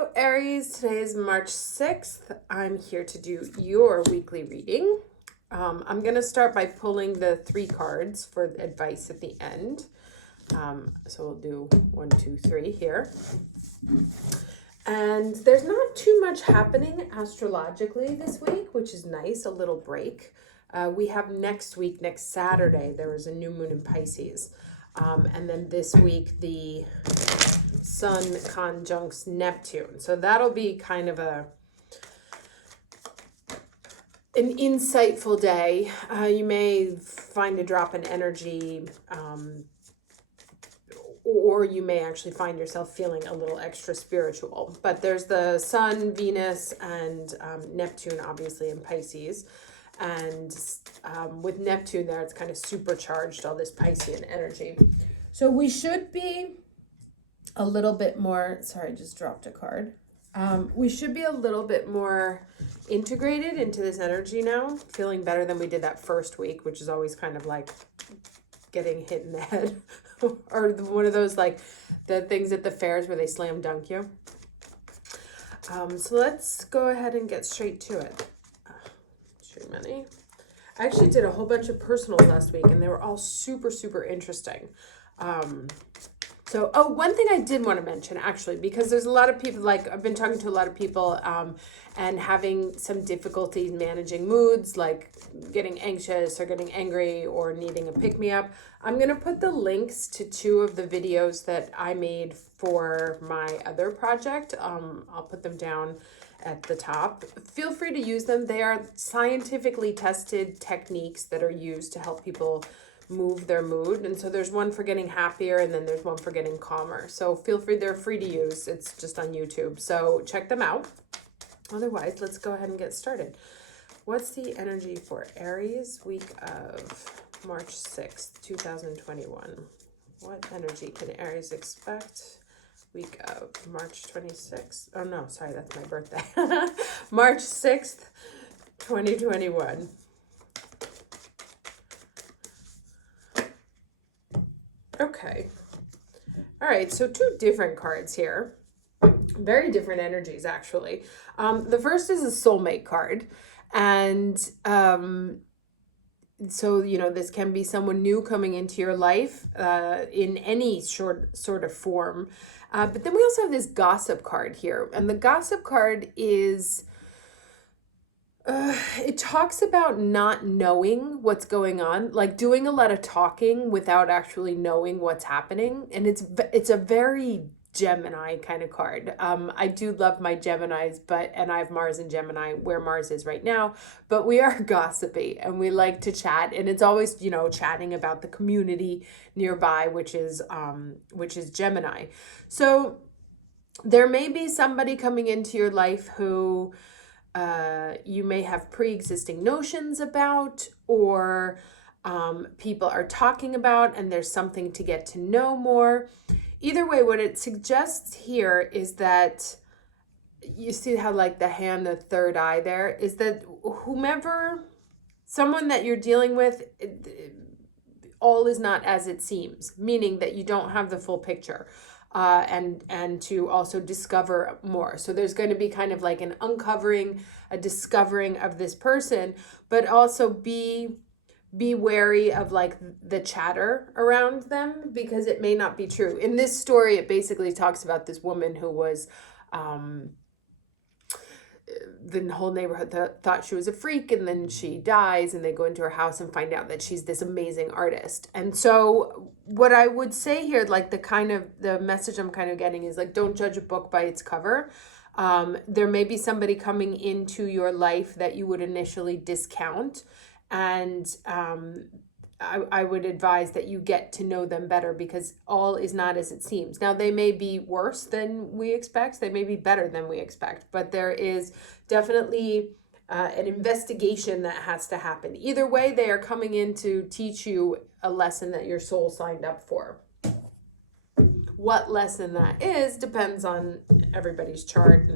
Hello, Aries. Today is March 6th. I'm here to do your weekly reading. I'm going to start by pulling the 3 cards for advice at the end. So we'll do 1, 2, 3 here. And there's not too much happening astrologically this week, which is nice, a little break. We have next week, next Saturday, there is a new moon in Pisces. And then this week, the Sun conjuncts Neptune. So that'll be kind of an insightful day. You may find a drop in energy, or you may actually find yourself feeling a little extra spiritual. But there's the Sun, Venus, and Neptune, obviously, in Pisces. And with Neptune there, it's kind of supercharged all this Piscean energy. So we should be a little bit more, sorry, I just dropped a card. We should be a little bit more integrated into this energy now, feeling better than we did that first week, which is always kind of like getting hit in the head. Or one of those, like, the things at the fairs where they slam dunk you. So let's go ahead and get straight to it. Too many. I actually did a whole bunch of personals last week, and they were all super, super interesting. So, one thing I did want to mention, actually, because there's a lot of people, like, I've been talking to a lot of people and having some difficulties managing moods, like getting anxious or getting angry or needing a pick-me-up. I'm going to put the links to 2 of the videos that I made for my other project. I'll put them down at the top. Feel free to use them. They are scientifically tested techniques that are used to help people move their mood. And so there's one for getting happier, and then there's one for getting calmer. So feel free, they're free to use. It's just on YouTube. So check them out. Otherwise, let's go ahead and get started. What's the energy for Aries week of March 6th, 2021? What energy can Aries expect week of March 26th? Oh no, sorry, that's my birthday. March 6th, 2021. Okay. All right, so 2 different cards here. Very different energies, actually. The first is a soulmate card. And so, you know, this can be someone new coming into your life in any sort of form. But then we also have this gossip card here. And the gossip card is... it talks about not knowing what's going on, like doing a lot of talking without actually knowing what's happening. And it's a very Gemini kind of card. I do love my Geminis, and I have Mars in Gemini, where Mars is right now, but we are gossipy and we like to chat, and it's always, you know, chatting about the community nearby, which is Gemini. So there may be somebody coming into your life who you may have pre-existing notions about, or people are talking about, and there's something to get to know more. Either way, what it suggests here is that you see how, like, the hand, the third eye there, is that someone that you're dealing with, all is not as it seems, meaning that you don't have the full picture. And to also discover more. So there's going to be kind of like an uncovering, a discovering of this person, but also be wary of, like, the chatter around them, because it may not be true. In this story, it basically talks about this woman who was, the whole neighborhood thought she was a freak, and then she dies, and they go into her house and find out that she's this amazing artist. And so what I would say here, like, the message I'm kind of getting is, like, don't judge a book by its cover. There may be somebody coming into your life that you would initially discount, and I would advise that you get to know them better, because all is not as it seems. Now, they may be worse than we expect. They may be better than we expect. But there is definitely an investigation that has to happen. Either way, they are coming in to teach you a lesson that your soul signed up for. What lesson that is depends on everybody's chart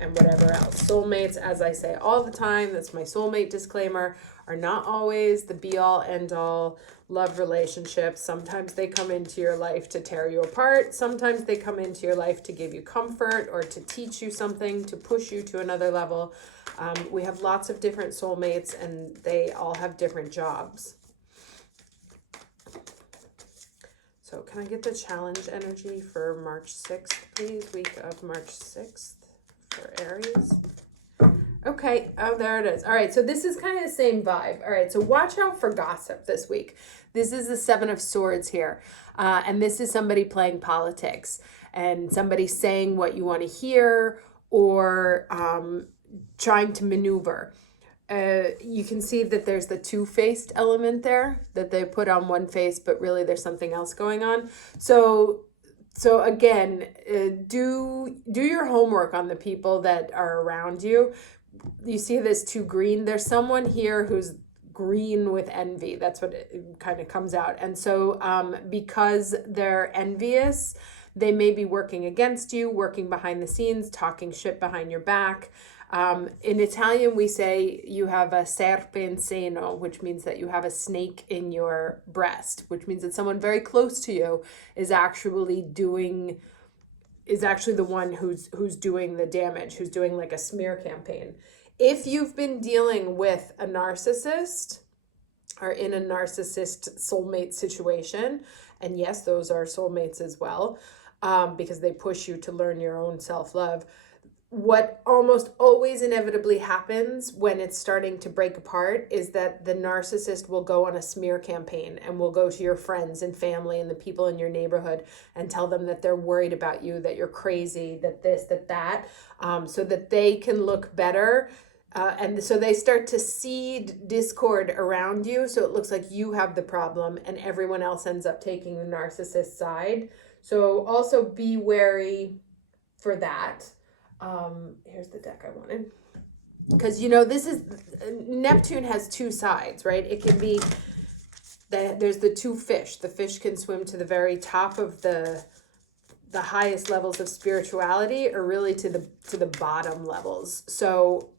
and whatever else. Soulmates, as I say all the time, that's my soulmate disclaimer, are not always the be-all, end-all love relationships. Sometimes they come into your life to tear you apart. Sometimes they come into your life to give you comfort or to teach you something, to push you to another level. We have lots of different soulmates, and they all have different jobs. So can I get the challenge energy for March 6th, please? Week of March 6th for Aries. Okay, oh, there it is. All right, so this is kind of the same vibe. All right, so watch out for gossip this week. This is the Seven of Swords here. And this is somebody playing politics and somebody saying what you want to hear or trying to maneuver. You can see that there's the two-faced element there, that they put on one face, but really there's something else going on. So again, do your homework on the people that are around you. You see this two green. There's someone here who's green with envy. That's what it kind of comes out. And so because they're envious, they may be working against you, working behind the scenes, talking shit behind your back. In Italian, we say you have a serpe in seno, which means that you have a snake in your breast, which means that someone very close to you is actually the one who's doing the damage, who's doing like a smear campaign. If you've been dealing with a narcissist or in a narcissist soulmate situation, and yes, those are soulmates as well, because they push you to learn your own self-love. What almost always inevitably happens when it's starting to break apart is that the narcissist will go on a smear campaign and will go to your friends and family and the people in your neighborhood and tell them that they're worried about you, that you're crazy, that this, that, so that they can look better. And so they start to seed discord around you. So it looks like you have the problem and everyone else ends up taking the narcissist side. So also be wary for that. Here's the deck I wanted. Because, this is, Neptune has two sides, right? It can be that there's the two fish. The fish can swim to the very top of the highest levels of spirituality or really to the bottom levels. So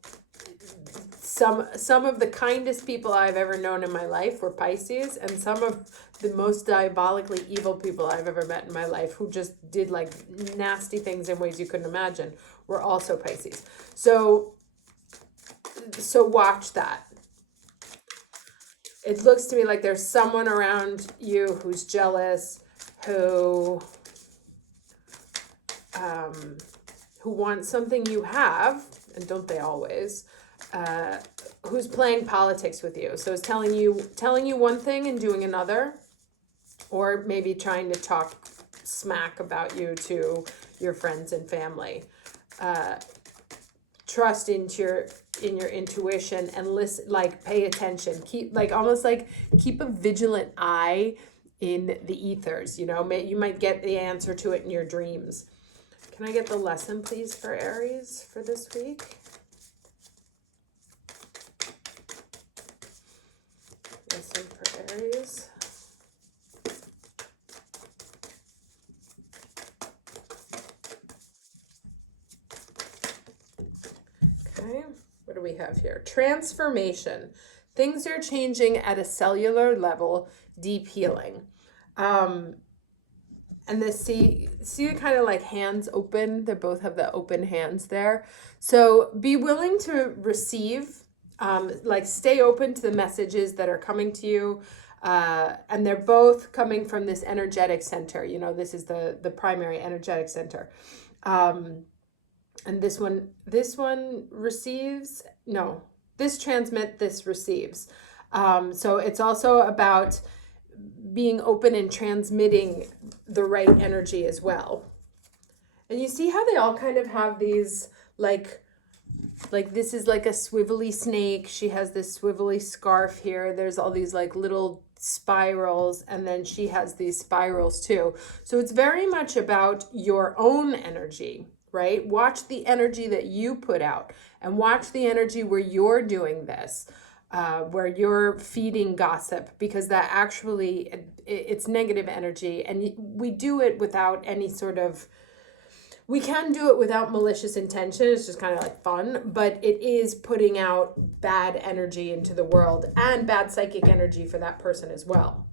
some of the kindest people I've ever known in my life were Pisces, and some of the most diabolically evil people I've ever met in my life who just did like nasty things in ways you couldn't imagine were also Pisces. So watch that. It looks to me like there's someone around you who's jealous, who wants something you have, and don't they always, who's playing politics with you. So it's telling you one thing and doing another, or maybe trying to talk smack about you to your friends and family. Trust in your intuition and listen, like pay attention. Keep a vigilant eye in the ethers. You might get the answer to it in your dreams. Can I get the lesson, please, for Aries for this week? Lesson for Aries. Okay, what do we have here? Transformation. Things are changing at a cellular level, deep healing. And this, see the kind of like hands open? They both have the open hands there. So be willing to receive, stay open to the messages that are coming to you. And they're both coming from this energetic center. This is the primary energetic center. And this one receives, no, this transmit, this receives. So it's also about being open and transmitting the right energy as well. And you see how they all kind of have these, like this is like a swivelly snake. She has this swivelly scarf here. There's all these like little spirals, and then she has these spirals too. So it's very much about your own energy, right? Watch the energy that you put out and watch the energy where you're doing this. Where you're feeding gossip, because that actually, it's negative energy, and we do it without any sort of, We can do it without malicious intention. It's just kind of like fun, but it is putting out bad energy into the world and bad psychic energy for that person as well.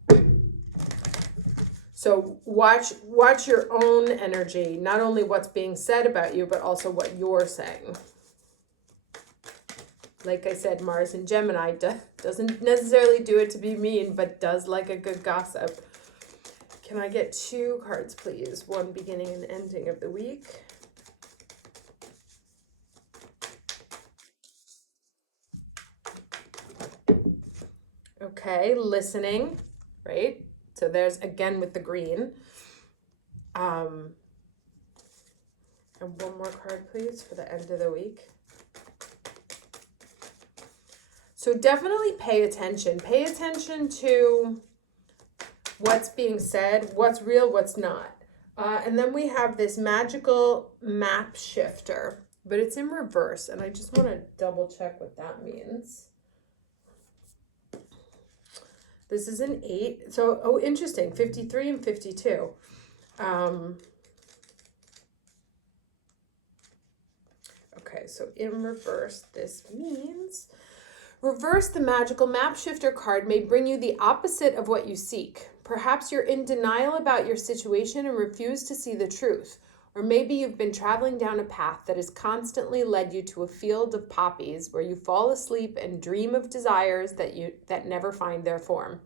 So watch your own energy, not only what's being said about you, but also what you're saying. Like I said, Mars in Gemini doesn't necessarily do it to be mean, but does like a good gossip. Can I get 2 cards, please? One beginning and ending of the week. Okay, listening, right? So there's again with the green. And one more card, please, for the end of the week. So definitely pay attention. Pay attention to what's being said, what's real, what's not. And then we have this magical map shifter, but it's in reverse. And I just want to double check what that means. This is an 8. So, oh, interesting. 53 and 52. Okay, so in reverse, this means... Reverse, the magical map shifter card may bring you the opposite of what you seek. Perhaps you're in denial about your situation and refuse to see the truth. Or maybe you've been traveling down a path that has constantly led you to a field of poppies where you fall asleep and dream of desires that never find their form.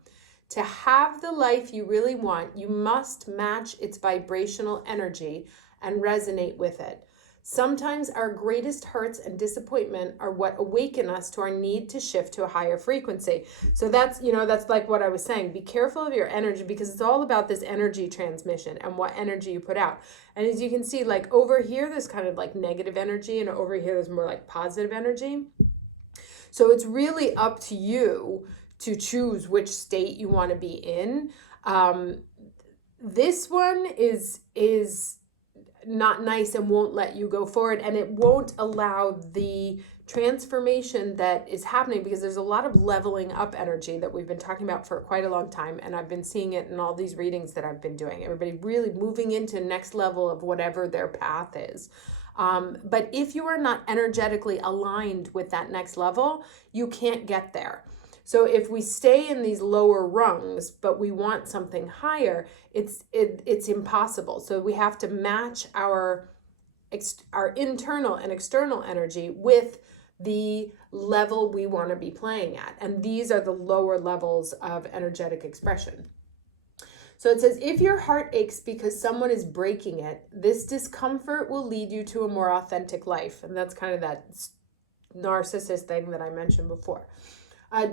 To have the life you really want, you must match its vibrational energy and resonate with it. Sometimes our greatest hurts and disappointment are what awaken us to our need to shift to a higher frequency. So that's like what I was saying. Be careful of your energy, because it's all about this energy transmission and what energy you put out. And as you can see, like over here, there's kind of like negative energy, and over here, there's more like positive energy. So it's really up to you to choose which state you want to be in. This one is not nice and won't let you go forward, and it won't allow the transformation that is happening, because there's a lot of leveling up energy that we've been talking about for quite a long time, and I've been seeing it in all these readings that I've been doing. Everybody really moving into next level of whatever their path is. But if you are not energetically aligned with that next level, you can't get there. So if we stay in these lower rungs, but we want something higher, it's impossible. So we have to match our internal and external energy with the level we want to be playing at. And these are the lower levels of energetic expression. So it says, if your heart aches because someone is breaking it, this discomfort will lead you to a more authentic life. And that's kind of that narcissist thing that I mentioned before.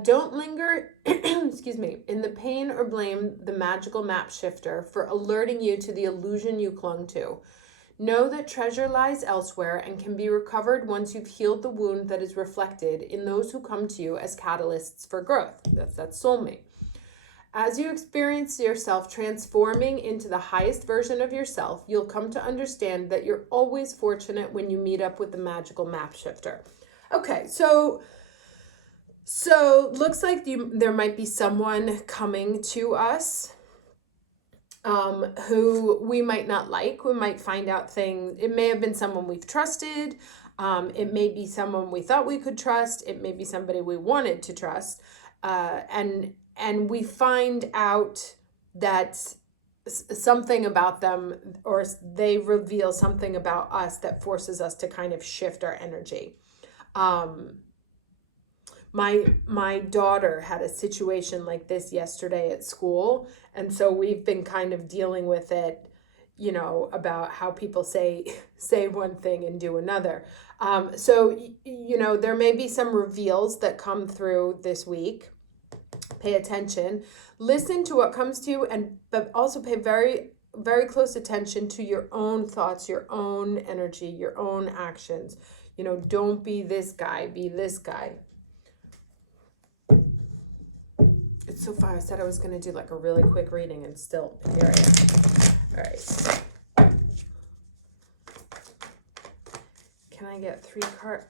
Don't linger, excuse me, in the pain or blame the magical map shifter for alerting you to the illusion you clung to. Know that treasure lies elsewhere and can be recovered once you've healed the wound that is reflected in those who come to you as catalysts for growth. That's that soulmate. As you experience yourself transforming into the highest version of yourself, you'll come to understand that you're always fortunate when you meet up with the magical map shifter. Okay, so looks like there might be someone coming to us who we might not like. We might find out things. It may have been someone we've trusted. It may be someone we thought we could trust. It may be somebody we wanted to trust. And we find out that something about them, or they reveal something about us that forces us to kind of shift our energy. My daughter had a situation like this yesterday at school, and so we've been kind of dealing with it, about how people say one thing and do another. So there may be some reveals that come through this week. Pay attention, listen to what comes to you, but also pay very, very close attention to your own thoughts, your own energy, your own actions. Don't be this guy, be this guy. It's so fun. I said I was going to do like a really quick reading, and still here I am. All right. Can I get 3 cards?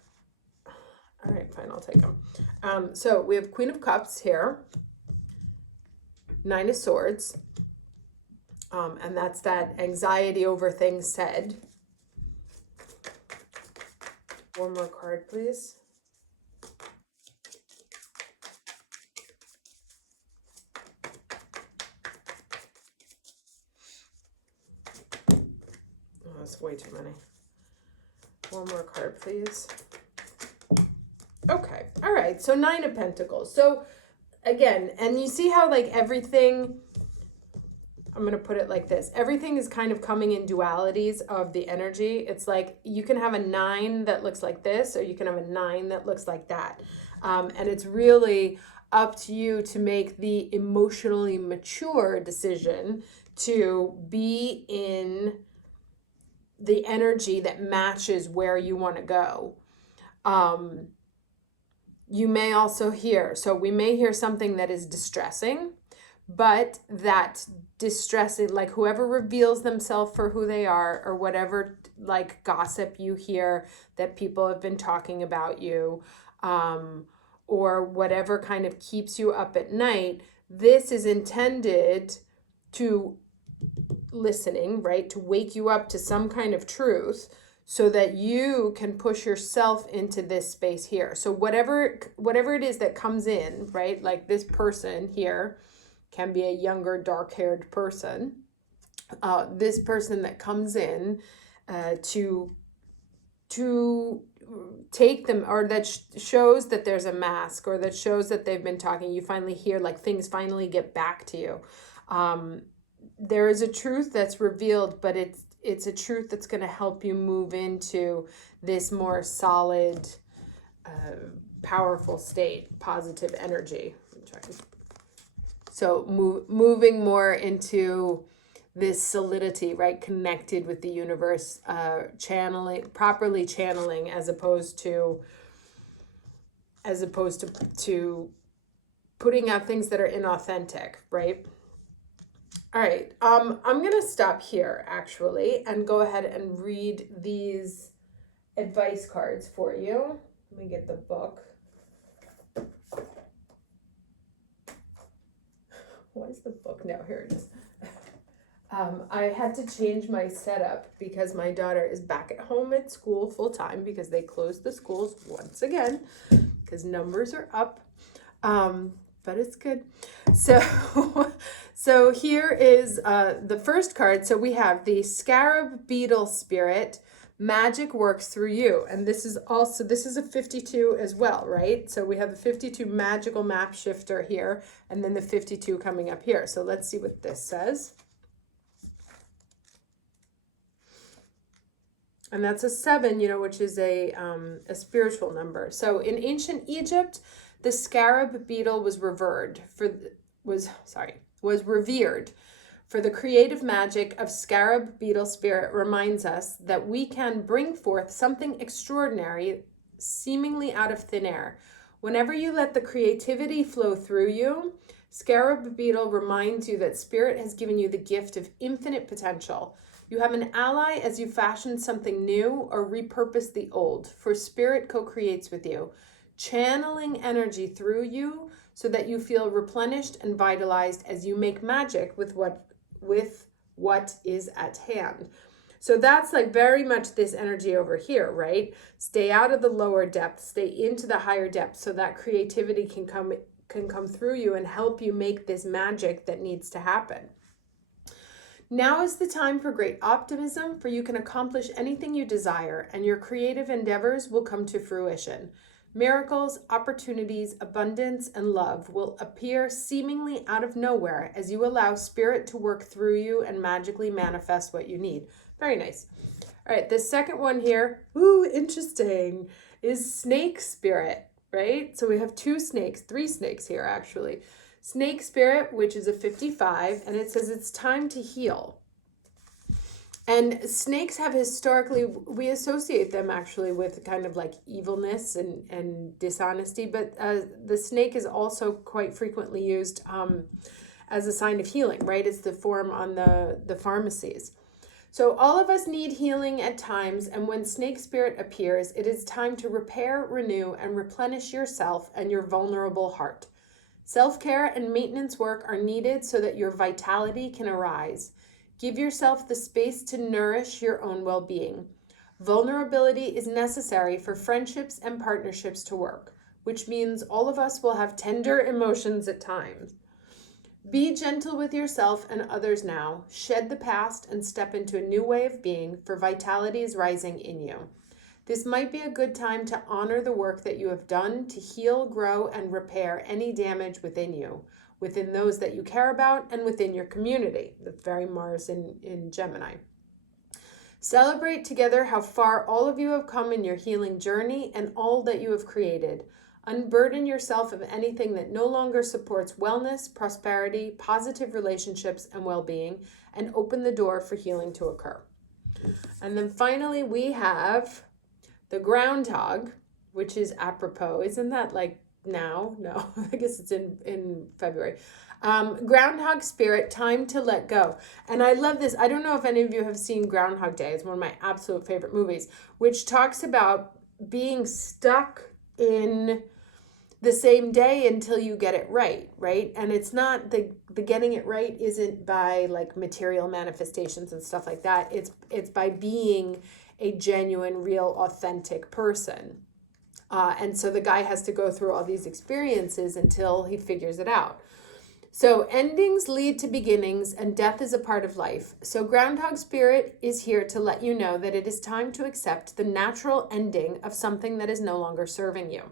All right, fine, I'll take them. So we have Queen of Cups here, 9 of Swords, and that's that anxiety over things said. One more card, please. Oh, that's way too many. One more card, please. Okay. All right. So 9 of Pentacles. So again, and you see how like everything, I'm going to put it like this. Everything is kind of coming in dualities of the energy. It's like you can have a 9 that looks like this, or you can have a 9 that looks like that. And it's really up to you to make the emotionally mature decision to be in the energy that matches where you want to go. You may also hear, so we may hear something that is distressing, but that distressing, like whoever reveals themselves for who they are, or whatever like gossip you hear that people have been talking about you, or whatever kind of keeps you up at night, this is intended to listening, right? To wake you up to some kind of truth so that you can push yourself into this space here. So whatever it is that comes in, right? Like this person here can be a younger, dark-haired person. This person that comes in to take them, or that shows that there's a mask, or that shows that they've been talking, you finally hear like things finally get back to you. There is a truth that's revealed, but it's a truth that's going to help you move into this more solid, powerful state, positive energy. So moving more into this solidity, right? Connected with the universe, properly channeling, as opposed to putting out things that are inauthentic, right? All right, I'm going to stop here, actually, and go ahead and read these advice cards for you. Let me get the book. What is the book now? Here it is. I had to change my setup because my daughter is back at home at school full-time because they closed the schools once again because numbers are up. But it's good. So here is the first card. So we have the Scarab Beetle Spirit. Magic works through you. And this is a 52 as well, right? So we have the 52 magical map shifter here, and then the 52 coming up here. So let's see what this says. And that's a 7, which is a spiritual number. So in ancient Egypt, the scarab beetle was revered for the creative magic of scarab beetle spirit reminds us that we can bring forth something extraordinary seemingly out of thin air. Whenever you let the creativity flow through you, scarab beetle reminds you that spirit has given you the gift of infinite potential. You have an ally as you fashion something new or repurpose the old, for spirit co-creates with you, channeling energy through you so that you feel replenished and vitalized as you make magic with what is at hand. So that's like very much this energy over here, right? Stay out of the lower depths, stay into the higher depths so that creativity can come through you and help you make this magic that needs to happen. Now is the time for great optimism, for you can accomplish anything you desire and your creative endeavors will come to fruition. Miracles, opportunities, abundance, and love will appear seemingly out of nowhere as you allow spirit to work through you and magically manifest what you need. Very nice. All right, the second one here, interesting, is snake spirit, right? So we have 3 snakes here actually. Snake spirit, which is a 55, and it says it's time to heal. And snakes have historically, we associate them actually with kind of like evilness and dishonesty, but the snake is also quite frequently used as a sign of healing, right? It's the form on the pharmacies. So all of us need healing at times, and when snake spirit appears, it is time to repair, renew, and replenish yourself and your vulnerable heart. Self-care and maintenance work are needed so that your vitality can arise. Give yourself the space to nourish your own well-being. Vulnerability is necessary for friendships and partnerships to work, which means all of us will have tender emotions at times. Be gentle with yourself and others now. Shed the past and step into a new way of being, for vitality is rising in you. This might be a good time to honor the work that you have done to heal, grow, and repair any damage within you, within those that you care about, and within your community. That's very Mars in Gemini. Celebrate together how far all of you have come in your healing journey and all that you have created. Unburden yourself of anything that no longer supports wellness, prosperity, positive relationships, and well-being, and open the door for healing to occur. And then finally, we have the groundhog, which is apropos. Isn't that like now? No, I guess it's in February. Groundhog spirit, time to let go. And I love this. I don't know if any of you have seen Groundhog Day. It's one of my absolute favorite movies, which talks about being stuck in the same day until you get it right, right? And it's not the getting it right isn't by like material manifestations and stuff like that. It's by being a genuine, real, authentic person. And so the guy has to go through all these experiences until he figures it out. So endings lead to beginnings, and death is a part of life. So Groundhog Spirit is here to let you know that it is time to accept the natural ending of something that is no longer serving you.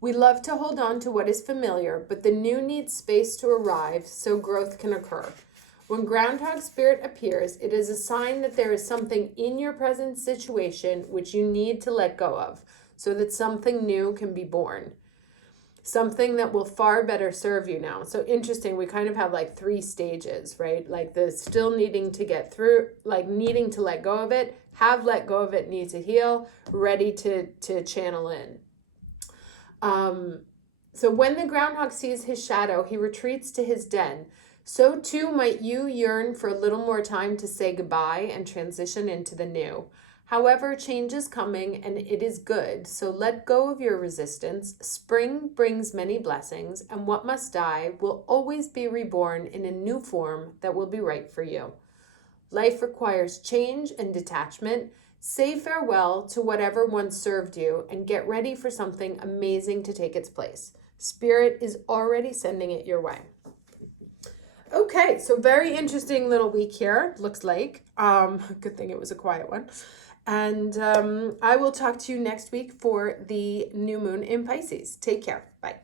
We love to hold on to what is familiar, but the new needs space to arrive so growth can occur. When Groundhog Spirit appears, it is a sign that there is something in your present situation which you need to let go of, so that something new can be born. Something that will far better serve you now. So interesting, we kind of have like 3 stages, right? Like the still needing to get through, like needing to let go of it, have let go of it, need to heal, ready to channel in. So when the groundhog sees his shadow, he retreats to his den. So too might you yearn for a little more time to say goodbye and transition into the new. However, change is coming and it is good, so let go of your resistance. Spring brings many blessings, and what must die will always be reborn in a new form that will be right for you. Life requires change and detachment. Say farewell to whatever once served you and get ready for something amazing to take its place. Spirit is already sending it your way. Okay, so very interesting little week here, looks like. Good thing it was a quiet one. And I will talk to you next week for the new moon in Pisces. Take care. Bye.